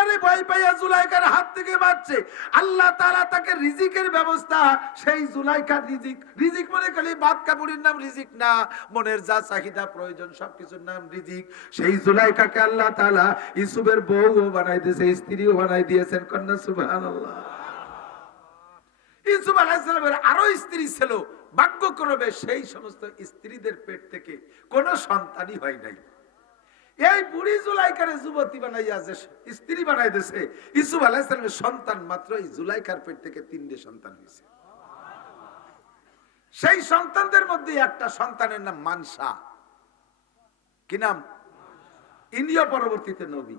আল্লাহরে ভয় পাইয়া জুলাইখার হাত থেকে বাঁচছে, আল্লাহ তাআলা তাকে রিজিকের ব্যবস্থা, সেই জুলাইখার রিজিক মানে খালি ভাত কাপড়ের নাম রিজিক না, মনের যা চাহিদা প্রয়োজন সবকিছুর নাম রিজিক। সেই জুলাইখাকে আল্লাহ তাআলা ইউসুফের বউও বানাই দিয়েছে, স্ত্রীও বানাই দিয়েছেন। কন্যা সুবহানাল্লাহ। ইউসুফ আলাইহিস সালামের আরো স্ত্রী ছিল, ভাগ্যক্রমে সেই সমস্ত স্ত্রীদের পেট থেকে কোনো সন্তানই হয় নাই। এই বুড়ি জুলাইখারে যুবতী বানাইয়া যে স্ত্রী বানাই দিয়েছে, ইউসুফ আলাইহিস সালামের সন্তান মাত্র এই জুলাইখার পেট থেকে 3টে সন্তান হয়েছে। সেই সন্তানদের মধ্যে একটা সন্তানের নাম মানসা। কি নাম? ইনিও পরবর্তীতে নবী।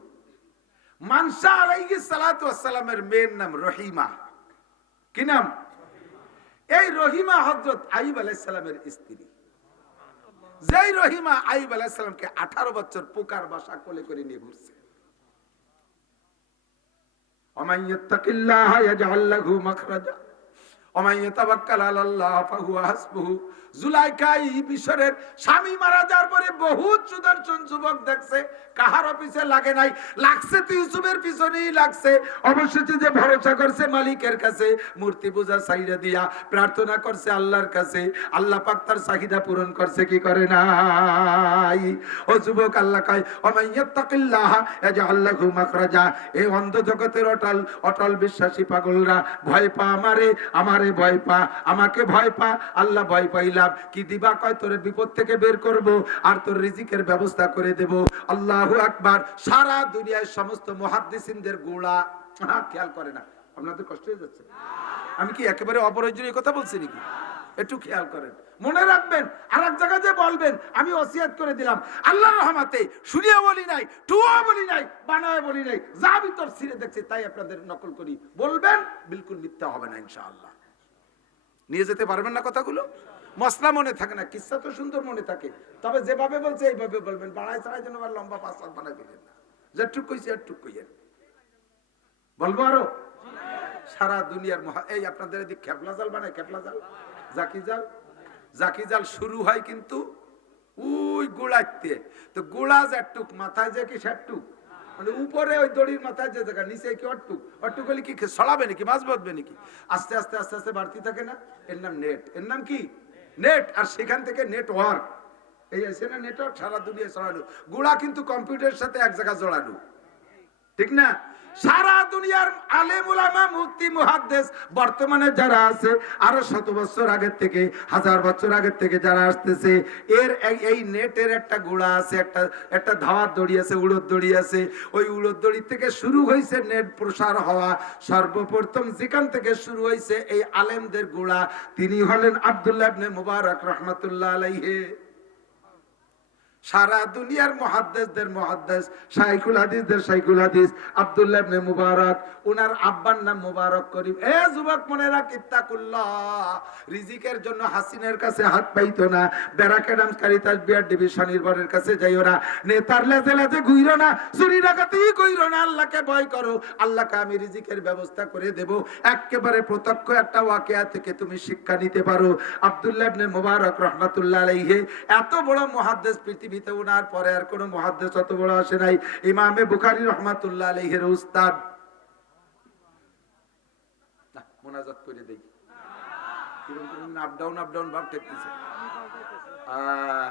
মানসা আলাইহিস সালাতু ওয়াস সালামের মেয়ের নাম রহিমা। কি নাম? এই রহিমা হযরত আইয়ুব আলাইহিস সালামের স্ত্রী। যেই রহিমা আইয়ুব আলাইহিস সালামকে 18 বছর পোকার বাসা কোলে করে নিয়ে ঘুরছে। ওমান ইয়াত্তাকিল্লাহা ইয়াজআল লাহু মাখরাজা ওমান ইয়াতাওয়াক্কাল আলাল্লাহ ফাহুয়া হাসবুহু। জুলাইখা মিশরের স্বামী মারা যাওয়ার পরে বহুত সুদর্শন যুবক দেখছে, কাহার অফিসে লাগে নাই, লাগছে তো ইউসুফের পিছনেই লাগছে। অবশেষে যে ভরসা করছে মালিকের কাছে, মূর্তি পূজা ছাইড়া দিয়া প্রার্থনা করছে আল্লাহর কাছে, আল্লাহ পাক তার চাহিদা পূরণ করছে কি করে নাই? ও যুবক, আল্লাহ কয় ওমান ইয়াত্তাকিল্লাহা ইয়াজআল লাহু মাখরাজা। এই অন্ধ জগতের অটল বিশ্বাসী পাগলরা ভয় পা আমারে, আমারে ভয় পা, আমাকে ভয় পা, আল্লাহ ভয় পাইলা কি দিবা? কয় তোরে বিপদ থেকে বের করব আর তোর রিজিকের ব্যবস্থা করে দেব। আল্লাহু আকবার। সারা দুনিয়ার সমস্ত মুহাদ্দিসিনদের গোড়া খেয়াল করে না। আপনাদের কষ্ট হয়ে যাচ্ছে? আমি কি একেবারে অপ্রয়োজনীয় কথা বলছি নাকি? একটু খেয়াল করেন, মনে রাখবেন। আর এক জায়গায় যে বলবেন আমি ওসিয়াত করে দিলাম, আল্লাহর রহমতে শুনিয়া বলি নাই, টুয়া বলি নাই, বানায় বলি নাই, যা ভিতর ছিঁড়ে দেখছি তাই আপনাদের নকল করি বলবেন, বিলকুল মিথ্যা হবে না ইনশাআল্লাহ। নিয়ে যেতে পারবেন না কথাগুলো? মশলা মনে থাকে না, কিসসা তো সুন্দর মনে থাকে, তবে যেভাবে বলছে এইভাবে বলবেন। বাড়ায় ছাড়াই যেন আবার লম্বা 5 বানাই দিলেন না। যেটুক কইছি এটুক কইয়েন। বলবো আরো? সারা দুনিয়ার এই আপনাদের এদিক খেপলা জাল বানায়, খেপলা জাল, জাকি জাল শুরু হয় কিন্তু ওই গোড়াইতে। তো গোড়া যেটুক, মাথায় যে কি সেটুক, মানে উপরে ওই দড়ির মাথায় যে জায়গা, নিচে কি অট্টুক হলে কি ছড়াবে নাকি, মাছ বাঁধবে নাকি? আস্তে আস্তে আস্তে আস্তে বাড়তি থাকে না, এর নাম নেট। এর নাম কি? নেট। আর সেখান থেকে নেটওয়ার্ক, এই আছে না নেটওয়ার্ক, সারা দুনিয়ায় ছড়ানো। গোড়া কিন্তু কম্পিউটারের সাথে এক জায়গায় জড়ানো, ঠিক না? সারা দুনিয়ার আলেম উলামা মুফতি মুহাদ্দিস বর্তমানে যারা আছে, আরো 100 বছর আগের থেকে, 1000 বছর আগের থেকে যারা আসতেছে, এর এই নেটের একটা গোড়া আছে, একটা ধাওয়ার দড়ি আছে, উড়োর দড়ি আছে। ওই উড়োর দড়ি থেকে শুরু হয়েছে নেট প্রসার হওয়া। সর্বপ্রথম যেখান থেকে শুরু হয়েছে এই আলেমদের গোড়া, তিনি হলেন আব্দুল্লাহ ইবনে মুবারক রাহমাতুল্লাহ আলাইহি। সারা দুনিয়ার মুহাদ্দিসদের মুহাদ্দিস, শাইখুল হাদিসদের শাইখুল হাদিস আব্দুল্লাহ ইবনে মুবারক। ওনার আব্বার নাম মুবারক করিম। এ যুবক, মনে রাখ, ইত্তাকুল্লাহ। রিজিকের জন্য হাসিনের কাছে হাত পাইতো না, ব্যারাকেডাম কারিতাস বিয়ার ডিভিশন নির্ভরের কাছে যাইও না, নেতার লেজে লেজে ঘুইরো না, চুরি ডাকাতি কইরো না, আল্লাহকে ভয় করো। আল্লাহকে আমি রিজিকের ব্যবস্থা করে দেব। একেবারে প্রত্যক্ষ একটা ওয়াকিয়া থেকে তুমি শিক্ষা নিতে পারো। আব্দুল্লাহ ইবনে মুবারক রাহমাতুল্লাহ আলাইহি এত বড় মুহাদ্দিস, পৃথিবীতে ওনার পরে আর কোন মুহাদ্দিস অত বড় আসে নাই। ইমামে বুখারী রাহমাতুল্লাহ আলাইহির উস্তাদ। না, মুনাজাত করে দেই। কিরকম আপ ডাউন ভাব টেকতেছে।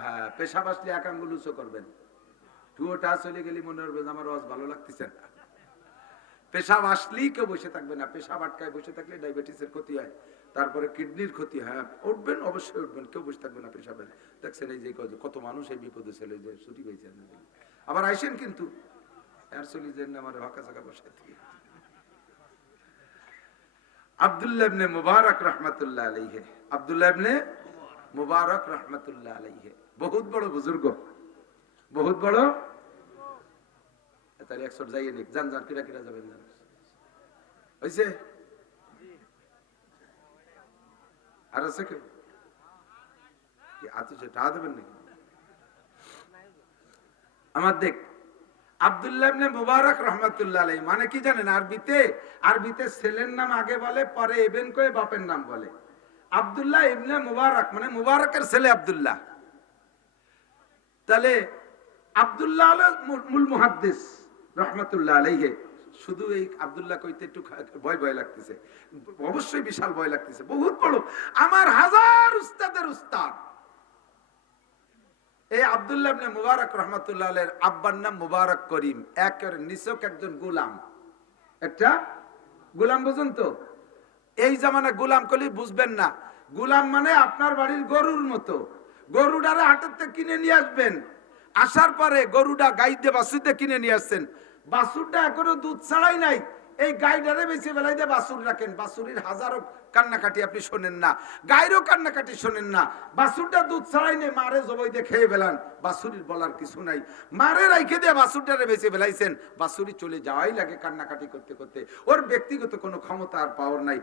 হ্যাঁ, পেশাব আসলে এক আঙ্গুল উঁচু করবেন। টুয়োটা চলে গেলে মনে হবে আমার আওয়াজ ভালো লাগতেছে না। পেশাব আসলেই কেউ বসে থাকবে না। পেশাব আটকায় বসে থাকলে ডায়াবেটিসের ক্ষতি হয়, তারপরে কিডনির ক্ষতি হয়। উঠবেন, অবশ্যই উঠবেন, কেউ বসে থাকবে না পেশাবে। দেখছেন এই যে কত মানুষ এই বিপদে ছিল, যে ছুটি পেয়েছেন। আবার আইসেন কিন্তু আর চলি যেন আমার ভাকা চাকা বসে থেকে। আব্দুল্লাহ ইবনে মুবারক রাহমাতুল্লাহ আলাইহি, আব্দুল্লাহ ইবনে মুবারক রাহমাতুল্লাহ আলাইহি বহুত বড় বুজুর্গ, বহুত বড়। তার 100 যাইয়ে নিক, জান কিরা কিরা যাবেন, জান হইছে? আর আছে কেউ কি আতুছে টা দেবেন নাকি? আমার দেখ, আব্দুল্লাহ ইবনে মুবারক রাহমাতুল্লাহ আলাইহি মানে কি জানেন? আরবিতে ছেলের নাম আগে বলে, পরে ইবন কয়ে বাপের নাম বলে। আব্দুল্লাহ ইবনে মুবারক মানে মুবারকের ছেলে আব্দুল্লাহ। তাহলে আব্দুল্লাহ হলো মূল মুহাদ্দিস রাহমাতুল্লাহ আলাইহি। শুধু এই আব্দুল্লাহ কইতে একটু ভয় ভয় লাগতেছে, অবশ্যই বিশাল ভয় লাগতেছে, বহুত বড়, আমার হাজার উস্তাদের উস্তাদ। এই আব্দুল্লাহ ইবনে মুবারক রাহমাতুল্লাহ আলাইহির আব্বার নাম মুবারক করিম, একের নিছক একজন গোলাম, একটা গোলাম, বুঝুন তো। এই জামানা গোলাম কলি বুঝবেন না, গোলাম মানে আপনার বাড়ির গরুর মতো, গরুটারে হাটের থেকে কিনে নিয়ে আসবেন, আসার পরে গরুটা গাইতে বাছুরতে কিনে নিয়ে আসছেন, বাছুরটা এখনো দুধ ছাড়াই নাই, এই গাইডারে বেশি বেলায় দিয়ে বাছুর রাখেন, বাছুরির হাজারো কান্নাকাটি আপনি শোনেন না, গাইরও কান্নাকাটি শোনেন না, বাছুরটা দুধ ছাড়াই নেই, মারে জবাই দিয়ে খেয়ে ফেলান, বাছুরির বলার কিছু নাই, মারে রাইখে দিয়ে বাছুরটারে বেশি ফেলাইছেন, বাছুরি চলে যাওয়াই লাগে কান্নাকাটি করতে করতে, ওর ব্যক্তিগত কোনো ক্ষমতা আর পাওয়ার নাই।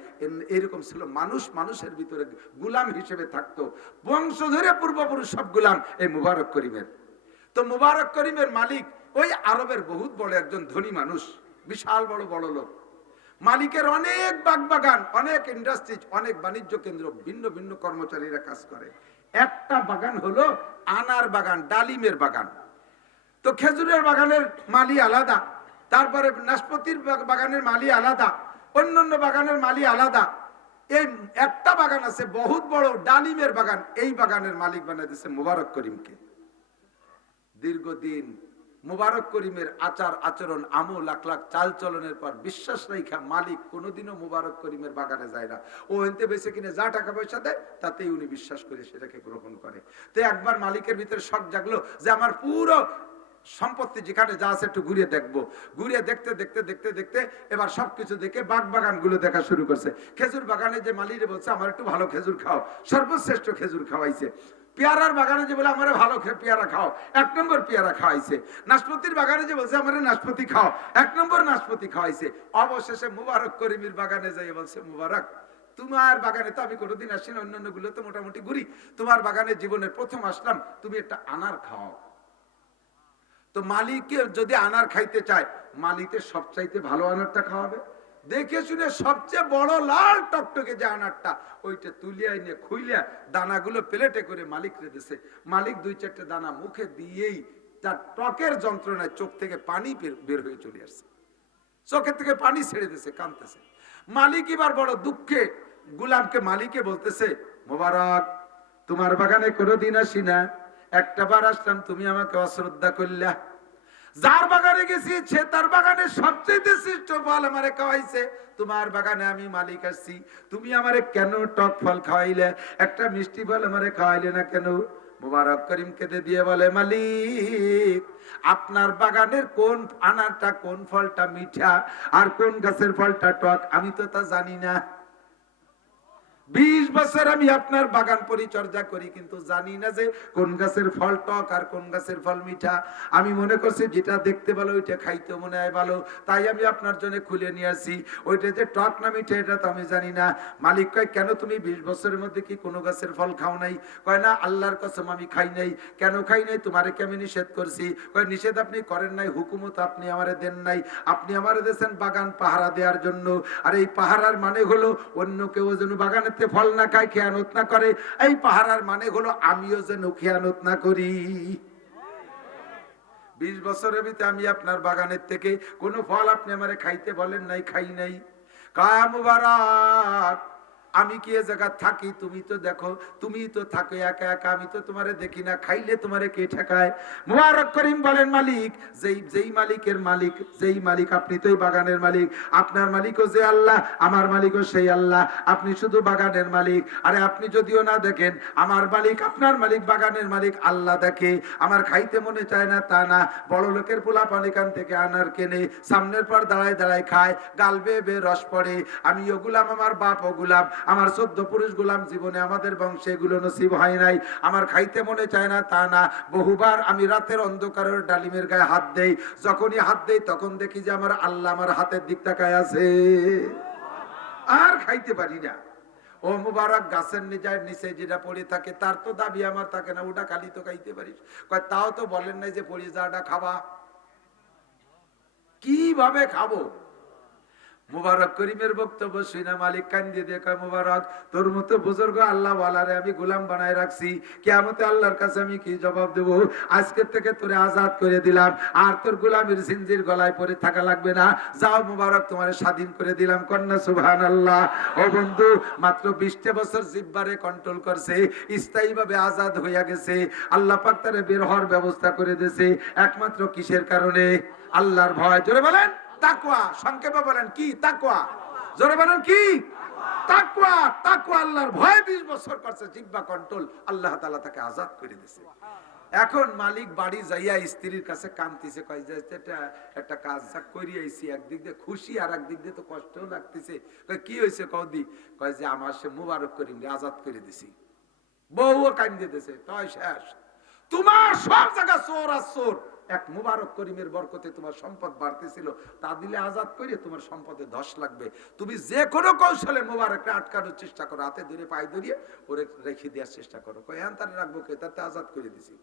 এরকম ছিল মানুষ, মানুষের ভিতরে গুলাম হিসেবে থাকতো, বংশ ধরে পূর্বপুরুষ সব গুলাম এই মুবারক করিমের। তো মুবারক করিমের মালিক ওই আরবের বহুত বড় একজন ধনী মানুষ, বিশাল বড় বড় লোক, মালিকের অনেক বাগবাগান, অনেক ইন্ডাস্ট্রিজ, অনেক বাণিজ্য কেন্দ্র, ভিন্ন ভিন্ন কর্মচারীরা কাজ করে। একটা বাগান হলো আনার বাগান, ডালিমের বাগান। তো খেজুরের বাগানের মালি আলাদা, তারপরে নাশপাতির বাগানের মালি আলাদা, অন্যান্য বাগানের মালি আলাদা। এই একটা বাগান আছে বহুত বড় ডালিমের বাগান, এই বাগানের মালিক বানিয়ে দিয়েছে মুবারক করিমকে। দীর্ঘদিন মুবারক করিমের আচার আচরণ, আমল আখলাক, চাল চলনের পর বিশ্বাস রাখা মালিক কোনোদিনও মুবারক করিমের বাগানে যায় না। ও এনতে বেশি কিনে যা টাকা পয়সা দেয় তাতেই উনি বিশ্বাস করে সেটাকে গ্রহণ করে। তো একবার মালিকের ভিতরে শখ জাগলো যে আমার পুরো সম্পত্তি যেখানে যা আছে একটু ঘুরিয়ে দেখবো। ঘুরিয়ে দেখতে দেখতে দেখতে দেখতে এবার সবকিছু দেখে বাগান গুলো দেখা শুরু করছে। খেজুর বাগানে যে মালিক বলছে আমার একটু ভালো খেজুর খাও, সর্বশ্রেষ্ঠ খেজুর খাওয়াইছে। পেয়ারার বাগানে যে বলে আমার ভালো পেয়ারা খাও, 1 নম্বর পেয়ারা খাওয়াইছে। নাশপাতির বাগানে যে বলছে আমার নাশপাতি খাও, 1 নম্বর নাশপাতি খাওয়াইছে। অবশেষে মুবারক করিমের বাগানে যাই বলছে, মুবারক তোমার বাগানে তো আমি কোনোদিন আসি না, অন্যান্য গুলো তো মোটামুটি ঘুরি, তোমার বাগানে জীবনের প্রথম আসলাম, তুমি একটা আনার খাও। তো মালিককে যদি আনার খাইতে চায়, মালিকের সবচাইতে ভালো আনারটা খাওয়াবে, দেখে শুনে সবচেয়ে বড় লাল টকটকে যে আনারটা, ওইটা তুলিয়া এনে খুইলিয়া দানাগুলো প্লেটে করে মালিক রেখেছে। মালিক 2-4টে দানা মুখে দিয়েই তার টকের যন্ত্রণায় চোখ থেকে পানি বের হয়ে চলে আসছে, চোখের থেকে পানি ছেড়ে দিয়েছে, কাঁদতেছে। মালিক এবার বড় দুঃখে গুলামকে মালিকে বলতেছে, মোবারক তোমার বাগানে কোনোদিন আসি না, একটা বার আসলাম, তুমি আমাকে অশ্রদ্ধা করলা। যার বাগানে গেছি সে তার বাগানে সবচেয়ে শ্রেষ্ঠ ফল আমারে খাওয়াইছে, তোমার বাগানে আমি মালিক আসছি, তুমি আমারে কেন টক ফল খাওয়াইলে, একটা মিষ্টি ফল আমারে খাওয়াইলে না কেন? মুবারক করিম কেঁদে দিয়ে বলে, মালিক আপনার বাগানের কোন আনারটা, কোন ফলটা মিঠা আর কোন গাছের ফলটা টক আমি তো তা জানি না। 20 বছর আমি আপনার বাগান পরিচর্যা করি, কিন্তু জানি না যে কোন গাছের ফল টক আর কোন গাছের ফল মিঠা। আমি মনে করছি যেটা দেখতে ভালো ওইটা খাইতে মনে হয় ভালো, তাই আমি আপনার জন্য খুলে নিয়ে আসি, ওইটা যে টক না মিঠা এটা তো আমি জানি না। মালিক কয়, কেন তুমি 20 বছরের মধ্যে কি কোনো গাছের ফল খাও নাই? কয় না, আল্লাহর কসম আমি খাই নাই। কেন খাই নাই? তোমারে কি আমি নিষেধ করছি? কয় নিষেধ আপনি করেন নাই, হুকুমত আপনি আমারে দেন নাই, আপনি আমারে দিয়েছেন বাগান পাহারা দেওয়ার জন্য। আর এই পাহারার মানে হলো অন্য কেউ যেন বাগানে ফল না খায়, খেয়ানত না করে। এই পাহারার মানে হলো আমিও যেন খেয়ানত না করি। 20 বছরের ভিতরে আমি আপনার বাগানের থেকে কোনো ফল আপনি আমারে খাইতে বলেন নাই, খাই নাই। কায়া মুবারক আমি কি এ জায়গা থাকি? তুমি তো দেখো, তুমি তো থাকো একা একা, আমি তো তোমারে দেখি না, খাইলে তোমারে কে ঠেকায়? মুবারক করিম বলেন, মালিক যেই মালিকের মালিক, যেই মালিক আপনি তো এই বাগানের মালিক, আপনার মালিকও যে আল্লাহ, আমার মালিকও সেই আল্লাহ, আপনি শুধু বাগানের মালিক। আরে আপনি যদিও না দেখেন, আমার মালিক, আপনার মালিক, বাগানের মালিক আল্লাহ দেখে। আমার খাইতে মনে চায় না তা না, বড় লোকের পোলা পানিকান থেকে আনার কেনে, সামনের পর দাঁড়ায় দাঁড়ায় খায়, গাল বেয়ে বেয়ে রস পড়ে। আমিও গুলাম, আমার বাপও গুলাম, আমার 14 পুরুষ গোলাম, জীবনে আমাদের বংশে এগুলো নসিব হয় নাই। আমার খাইতে মনে চায় না তা না, বহুবার আমি রাতের অন্ধকারের ডালিমের গায়ে হাত দেই, যখনই হাত দেই তখন দেখি যে আমার আল্লাহ আমার হাতের দিক তাকায় আছে, আর খাইতে পারি না। ও মুবারক গাছের নিচে যেটা পড়ে থাকে তার তো দাবি আমার থাকে না, ওটা খালি তো খাইতে পারিস। কয় তাও তো বলেন নাই যে পড়ে যাওয়াটা খাবা, কিভাবে খাবো? মুবারক করিমের বক্তব্য শুনে মালিক কান্দি দিয়ে কয়, মুবারক তোর মতো বুজুর্গ আল্লাহ ওয়ালারে আমি গোলাম বানায় রাখছি, কিয়ামতে আল্লাহর কাছে আমি কি জবাব দেব? আজকের থেকে তোরে আজাদ করে দিলাম, আর তোর গোলামের জিনজির গলায় পরে থাকা লাগবে না। যাও মুবারক, তোমারে স্বাধীন করে দিলাম। কন্যা সুবহানাল্লাহ। ও বন্ধু, মাত্র 20 বছর জিহ্বারে কন্ট্রোল করছে, স্থায়ীভাবে আজাদ হইয়া গেছে। আল্লাহ পাক তারে বের হওয়ার ব্যবস্থা করে দিয়েছে, একমাত্র কিসের কারণে? আল্লাহর ভয়। জোরে বলেন তাকওয়া। সংক্ষেপে বলেন কি তাকওয়া? জোরে বলেন কি তাকওয়া? তাকওয়া আল্লাহর ভয় 20 বছর করছে, জিহ্বা কন্ট্রোল, আল্লাহ তাআলা তাকে আজাদ করে দিয়েছে। এখন মালিক বাড়ি যাইয়া স্ত্রীর কাছে কাঁদতেছে, কয় যে একটা কাজ যা করি আইছি, একদিক দিয়ে খুশি আর একদিক দিয়ে তো কষ্টও লাগতেছে। কয় কি হয়েছে কওদি? কয় যে আমার সে মুবারক করিম আজাদ করে দিছি। বউও কাঁদিয়ে দিতেছে, তাই শেষ। তোমার সব জায়গা চোর আর চোর, এক মুবারক করিমের বরকতে তোমার সম্পদ বাড়তেছিল, তা দিলে আজাদ করে তোমার সম্পদে ধস লাগবে। তুমি যে কোনো কৌশলে মুবারককে আটকানোর চেষ্টা করো, হাতে ধরে পায়ে ধরিয়ে ওরে রেখে দেওয়ার চেষ্টা করো। কয় হ্যাঁ তার রাখবো কে, তাতে আজাদ করে দিছি।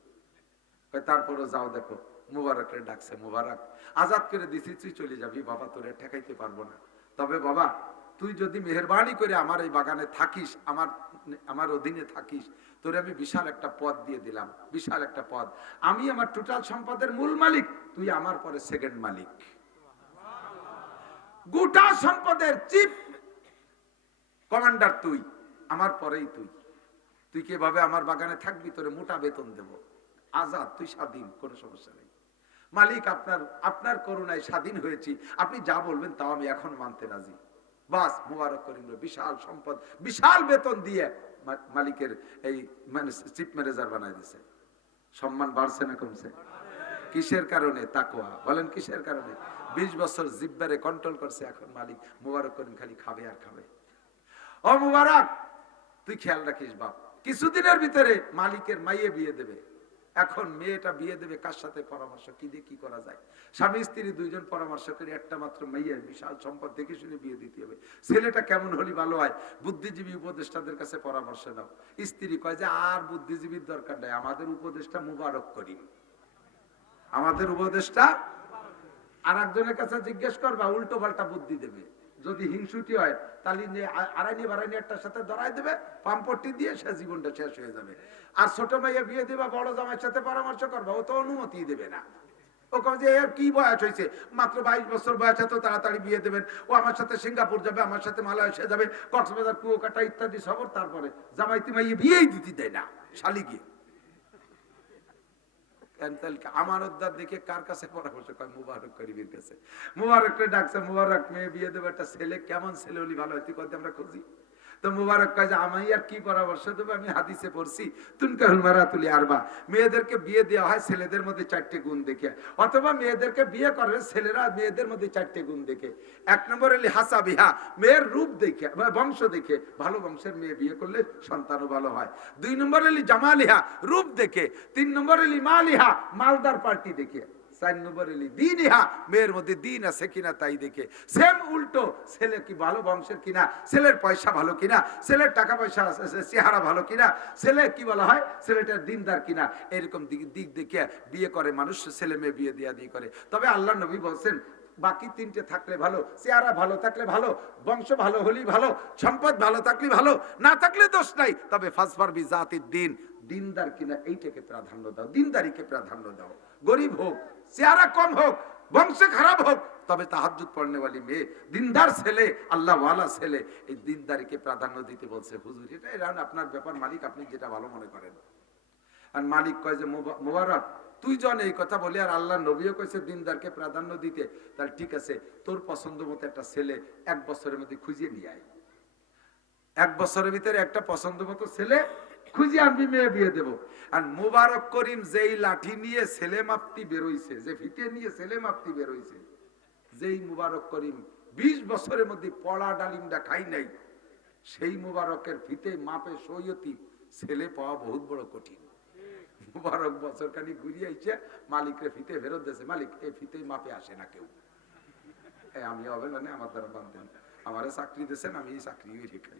তারপরে যাও দেখো মুবারকের ডাকছে, মুবারক আজাদ করে দিছি, তুই চলে যাবি বাবা, তোরে ঠেকাইতে পারবো না। তবে বাবা তুই যদি মেহেরবানি করে আমার এই বাগানে থাকিস, আমার অধীনে থাকিস, তোরে আমি বিশাল একটা পদ দিয়ে দিলাম, বিশাল একটা পদ। আমি আমার টোটাল সম্পদের মূল মালিক, তুই আমার পরে সেকেন্ড মালিক। গোটা সম্পদের চিফ কমান্ডার তুই, আমার পরেই তুই। তুই কিভাবে আমার বাগানে থাকবি, তোরে মোটা বেতন দেব। আজাদ, তুই স্বাধীন, কোনো সমস্যা নেই। মালিক আপনার করুণায় স্বাধীন হয়েছি, আপনি যা বলবেন তাও আমি এখন মানতে রাজি। বাস মুবারক করিম বিশাল সম্পদ, বিশাল বেতন দিয়ে মালিকের এই মানে চিফ ম্যানেজার বানায় দিছে। সম্মান বাড়ছে না কমছে? কিসের কারণে? তাকওয়া। বলেন কিসের কারণে? 20 বছর জিহ্বারে কন্ট্রোল করছে, এখন মালিক মুবারক করিম খালি খাবে আর খাবে। ও মুবারক, তুই খেয়াল রাখিস বাপ, কিছুদিনের ভিতরে মালিকের মাইয়ে বিয়ে দেবে। এখন মেয়েটা বিয়ে দেবে কার সাথে? পরামর্শ কি দিয়ে কি করা যায়। স্বামী স্ত্রী দুইজন পরামর্শ করে একটা মাত্র মাইয়ের বিশাল সম্পদ দেখে শুনে বিয়ে দিতে হবে। ছেলেটা কেমন হলে ভালো হয়? বুদ্ধিজীবী উপদেষ্টাদের কাছে পরামর্শ নাও। স্ত্রী কয় যে আর বুদ্ধিজীবীর দরকার নাই, আমাদের উপদেষ্টা মুবারক করিম, আমাদের উপদেষ্টা। আর একজনের কাছে জিজ্ঞেস করবা, উল্টো পাল্টা বুদ্ধি দেবে। যদি হিংসুটি হয় তাহলে আড়াইনি বাড়াইনি একটার সাথে ধরাই দেবে, পাম্পটি দিয়ে সে জীবনটা শেষ হয়ে যাবে। আর ছোট মেয়ে বিয়ে দিবা, বড় জামাইয়ের সাথে পরামর্শ করবা, ও তো অনুমতি দেবে না। ও কবে যে এর কি বয়স হয়েছে, মাত্র 22 বছর বয়স, এত তাড়াতাড়ি বিয়ে দেবেন? ও আমার সাথে সিঙ্গাপুর যাবে, আমার সাথে মালয়েশিয়া যাবে, কক্সবাজার কুয়াকাটা ইত্যাদি সবর। তারপরে জামাইতে মাইয়ে বিয়েই দিতে দেয় না, শালিকে। আমানতদার দেখে কার কাছে পরামর্শ কয়? মুবারক করিমের কাছে। মুবারককে ডাকছে, মুবারক মেয়ে বিয়ে দেবে, একটা ছেলে কেমন ছেলে হলি ভালো হয়, তুই কত আমরা খুঁজি। তো মুবারক কয় যে আমি আর কি পরামর্শ দেবো, আমি হাদিসে পড়ছি তুনকাহুল মারাতুলি আরবা, মেয়েদেরকে বিয়ে দেওয়া হয় ছেলেদের মধ্যে 4টে গুণ দেখে, অথবা মেয়েদেরকে বিয়ে করে ছেলেরা মেয়েদের মধ্যে 4টে গুণ দেখে। 1 নম্বর হলি হাসাবিহা, মেয়ের রূপ দেখে, বংশ দেখে, ভালো বংশের মেয়ে বিয়ে করলে সন্তানও ভালো হয়। 2 নম্বর হলি জামালিহা, রূপ দেখে। 3 নম্বর হলি মালিহা, মালদার পার্টি দেখে। 4 নম্বর হলি দীনিহা, মেয়ের মধ্যে দিন আছে কিনা তাই দেখে। সেম উল্টো, ছেলে কি ভালো বংশের কিনা, ছেলের পয়সা ভালো কিনা, ছেলের টাকা পয়সা চেহারা ভালো কিনা, ছেলে কি বলা হয় ছেলেটার দিনদার কিনা, এরকম দিক দেখে বিয়ে করে মানুষ, ছেলে মেয়ে বিয়ে দিয়া দিয়ে করে। তবে আল্লাহ নবী বলছেন বাকি 3টে থাকলে ভালো, চেহারা ভালো থাকলে ভালো, বংশ ভালো হলেই ভালো, সম্পদ ভালো থাকলে ভালো, না থাকলে দোষ নাই। তবে ফাসফার বিজাতিদ দিন, দিনদার কিনা এইটাকে প্রাধান্য দাও, দিনদারিকে প্রাধান্য দাও। গরিব হোক, চেহারা কম হোক, বংশ খারাপ হোক, তবে তাহাজ্জুদ পড়নেওয়ালি মেয়ে, দিনদার ছেলে, আল্লাহ ওয়ালা ছেলে, এই দিনদারিকে প্রাধান্য দিতে বলছে হুজুর। এটা এরান আপনার ব্যাপার মালিক, আপনি যেটা ভালো মনে করেন। আর মালিক কয় যে মোবারক তুই জন এই কথা বলি, আর আল্লাহ নবীও কইছে দিনদারকে প্রাধান্য দিতে, তাহলে ঠিক আছে, তোর পছন্দ মতো একটা ছেলে 1 বছরের মধ্যে খুঁজে নিয়ে আয়। 1 বছরের ভিতরে একটা পছন্দ মতো ছেলে খুঁজে আনবি, মেয়ে বিয়ে দেব। আর মুবারক করিম যেই লাঠি নিয়ে ছেলে মাপতি বেরোইছে, যে ফিতে নিয়ে ছেলে মাপতি বেরোইছে, যেই মুবারক করিম 20 বছরের মধ্যে পড়া ডালিমটা খাই নাই, সেই মুবারকের ফিতে মাপে সৈয়তি ছেলে পাওয়া বহুত বড় কঠিন। মুবারক বছর খানি ঘুরিয়ে আইছে, মালিকরে ফিতে ফেরত দিয়েছে, মালিক এই ফিতে মাপে আসে না কেউ। আমি হবে মানে আমার দ্বারা বাঁধতেন, আমারে চাকরি দিয়েছেন, আমি এই চাকরি রেখে।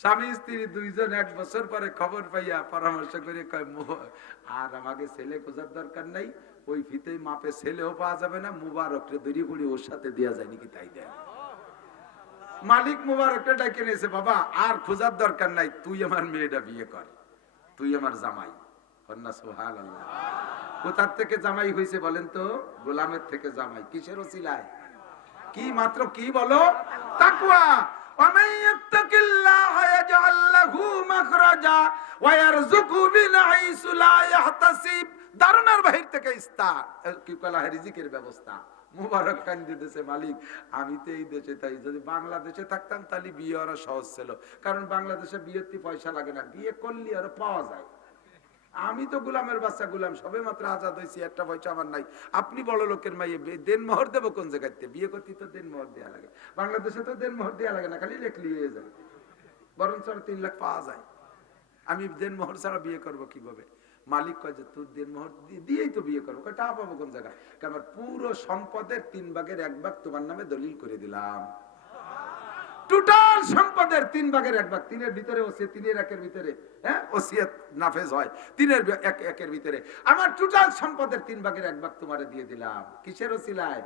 স্বামী স্ত্রী দুইজন 1 বছর পরে খবর পাইয়া পরামর্শ করে কয় আর আমাকে ছেলে খোঁজার দরকার নাই, ওই ফিতে মাপে ছেলেও পাওয়া যাবে না, মুবারকরে দড়ি ফুড়ি ওর সাথে দেওয়া যায় নাকি তাই দেয়। মালিক মুবারকটা ডাকে নিয়েছে, বাবা আর খোঁজার দরকার নাই, তুই আমার মেয়েটা বিয়ে কর, তুই আমার জামাই। কন্যা সুবহানাল্লাহ। কোথার থেকে জামাই হয়েছে বলেন তো? গোলামের থেকে জামাই। কিসের ওসিলায়? কি মাত্র কি বলো? তাকওয়া। ومن يتق الله يجعل له مخرجا ويرزقه من حيث لا يحتسب। দারুণার বাহির থেকে কি কলা রিজিকের ব্যবস্থা। মুবারক খান দিতেছে, মালিক আমি তো এই দেশে, তাই যদি বাংলাদেশে থাকতাম তাহলে বিয়ে ওরা সহজ ছিল, কারণ বাংলাদেশে বিয়েতে পয়সা লাগে না, বিয়ে করলে আরো পাওয়া যায়। আমি তো গোলামের বাচ্চা, গোলাম সবে মাত্র আজাদ হয়েছি, একটা পয়সা আমার নাই। আপনি বড় লোকের মাইয়ে দেন মোহর দেবো কোন জায়গাতে? বিয়ে করতে তো দেন মোহর দেওয়া লাগে, বাংলাদেশে তো দেন মোহর দেওয়া লাগে না, খালি লেখলি হয়ে যায়, বরং 3 লাখ পাওয়া যায়। আমি দেন মোহর ছাড়া বিয়ে করবো কিভাবে? মালিক কয় যে তুই দেন মোহর দিয়েই তো বিয়ে করবো। টাকা পাবো কোন জায়গায়? আমার পুরো সম্পদের 3 ভাগের 1 ভাগ তোমার নামে দলিল করে দিলাম। টোটাল সম্পদের 3 ভাগের 1 ভাগ, 3-এর ভিতরে ওসিয়ত, 3-এর 1-এর ভিতরে ওসিয়ত নাফেজ হয়, 3-এর 1-1-এর ভিতরে আমার টোটাল সম্পদের 3 ভাগের 1 ভাগ তোমারে দিয়ে দিলাম। কিসের ওসিলায়?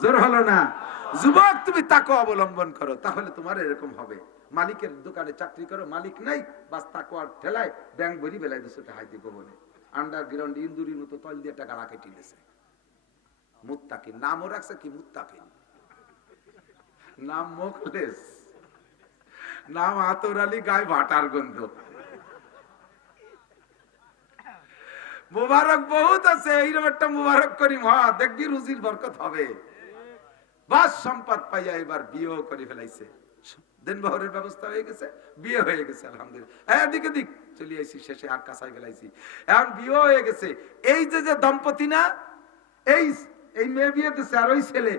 জোর হলো না? যুবক তুমি তাকওয়া অবলম্বন করো, তাহলে তোমার এরকম হবে। মালিকের দোকানে চাকরি করো, মালিক নাই, বাস তাকওয়ার ঠেলায় ব্যাংক ভরি বেলায় দিছে টাকা দিব বলে আন্ডারগ্রাউন্ড ইন্দুরির মতো তল দিয়ে টাকা রাখে টিলেছে। মুত্তাকিন নামও রাখছে কি? মুত্তাকিন নাম মোখলেস, নাম আতর আলী, গায়ে ভাটার গন্ধ। মুবারক বহুত আছে, এইরকম একটা মুবারক করি দেখবি রুজির বরকত হবে। বাস সম্পদ পাইয়া এবার বিয়েও করে ফেলাইছে, দিন বহরের ব্যবস্থা হয়ে গেছে, বিয়ে হয়ে গেছে আলহামদুলিল্লাহ। এদিকে দিক চলে আইছি, শেষে আর কাছাই ফেলাইছি, এখন বিয়ে হয়ে গেছে। এই যে দম্পতি না, এই মেয়ে বিয়ে দিচ্ছে আর ওই ছেলে